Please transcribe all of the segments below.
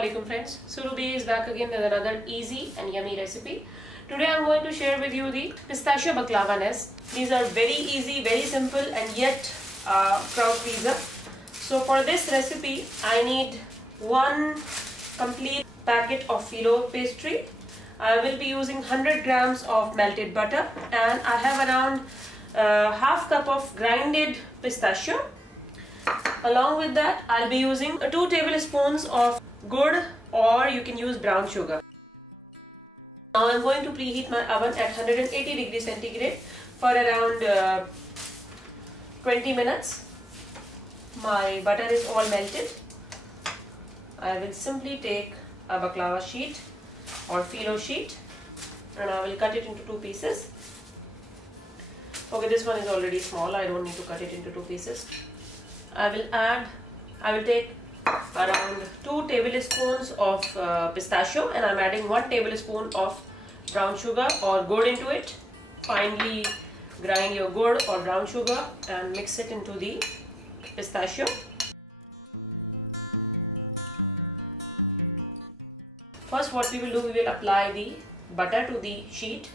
Assalamualaikum friends. Surubi is back again with another easy and yummy recipe. Today I am going to share with you the pistachio baklava nest. These are very easy, very simple and yet crowd pleaser. So for this recipe I need one complete packet of phyllo pastry. I will be using 100 grams of melted butter and I have around half cup of grinded pistachio. Along with that, I'll be using 2 tablespoons of gur, or you can use brown sugar. Now I'm going to preheat my oven at 180 degrees centigrade for around 20 minutes. My butter is all melted. I will simply take a baklava sheet or phyllo sheet and I will cut it into 2 pieces. Okay, this one is already small. I don't need to cut it into 2 pieces. I will take around 2 tablespoons of pistachio and I'm adding 1 tablespoon of brown sugar or gur into it. Finely grind your gur or brown sugar and mix it into the pistachio. First what we will do, we will apply the butter to the sheet.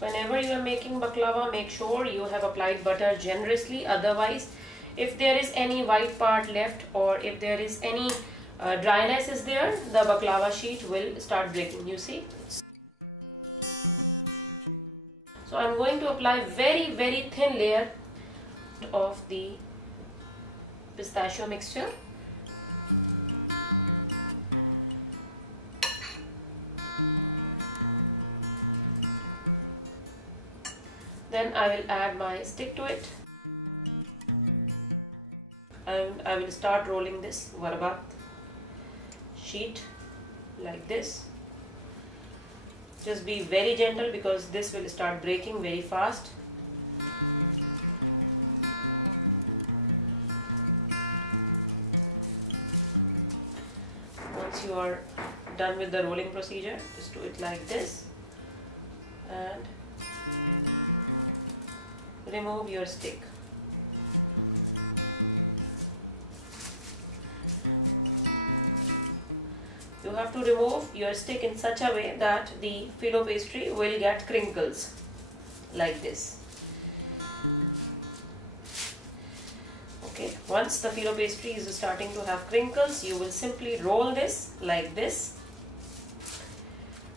Whenever you are making baklava, make sure you have applied butter generously. Otherwise, if there is any white part left or if there is any dryness is there, the baklava sheet will start breaking. You see? So I am going to apply very thin layer of the pistachio mixture. Then I will add my stick to it and I will start rolling this warbat sheet like this. Just be very gentle because this will start breaking very fast. Once you are done with the rolling procedure, just do it like this and remove your stick. You have to remove your stick in such a way that the phyllo pastry will get crinkles like this. Okay, once the phyllo pastry is starting to have crinkles, you will simply roll this like this.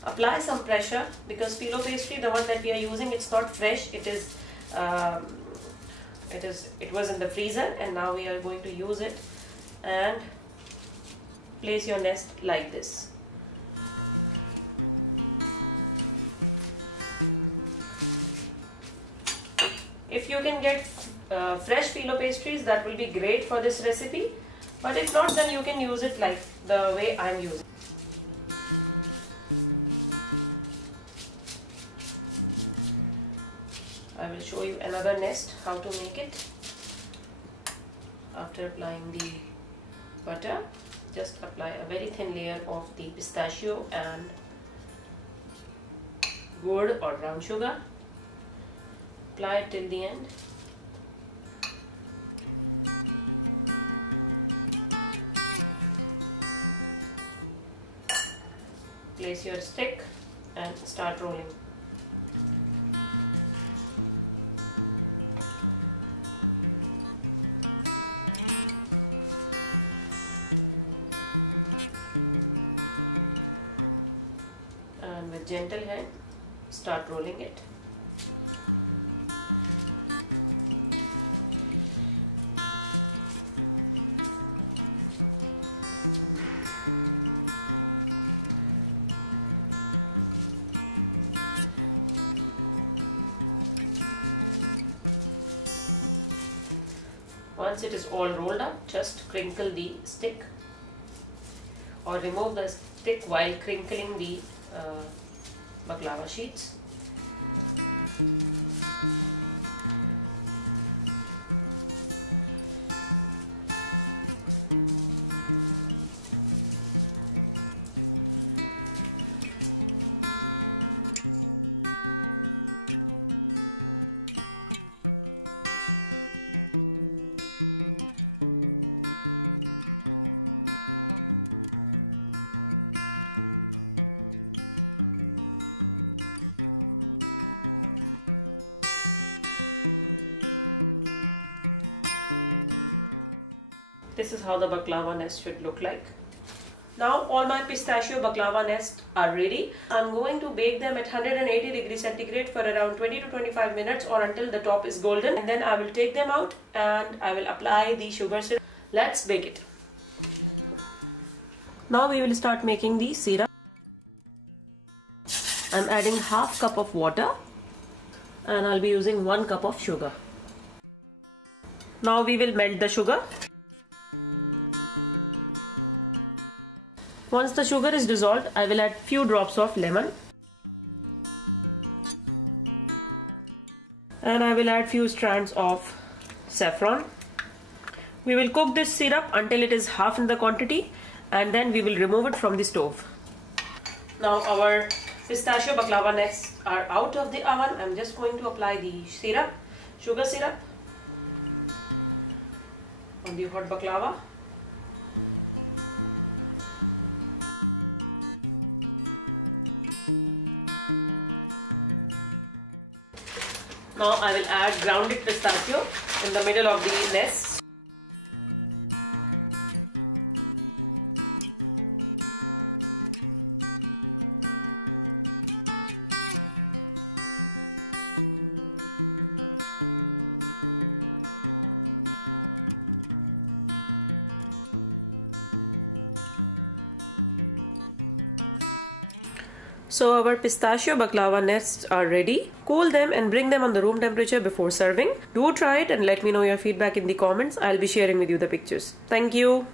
Apply some pressure because phyllo pastry, the one that we are using, it's not fresh. It was in the freezer and now we are going to use it, and place your nest like this. If you can get fresh phyllo pastries, that will be great for this recipe, but if not, then you can use it like the way I am using. I will show you another nest, how to make it. After applying the butter, just apply a very thin layer of the pistachio and gur or brown sugar. Apply it till the end. Place your stick and start rolling. And with gentle hand, start rolling it. Once it is all rolled up, just crinkle the stick or remove the stick while crinkling the baklava sheets. This is how the baklava nest should look like. Now all my pistachio baklava nests are ready. I'm going to bake them at 180 degrees centigrade for around 20 to 25 minutes or until the top is golden. And then I will take them out and I will apply the sugar syrup. Let's bake it. Now we will start making the syrup. I'm adding half cup of water and I'll be using 1 cup of sugar. Now we will melt the sugar. Once the sugar is dissolved, I will add few drops of lemon. And I will add few strands of saffron. We will cook this syrup until it is half in the quantity and then we will remove it from the stove. Now our pistachio baklava nests are out of the oven. I'm just going to apply the syrup, sugar syrup on the hot baklava. Now I will add grounded pistachio in the middle of the nest. So our pistachio baklava nests are ready. Cool them and bring them on the room temperature before serving. Do try it and let me know your feedback in the comments. I'll be sharing with you the pictures. Thank you.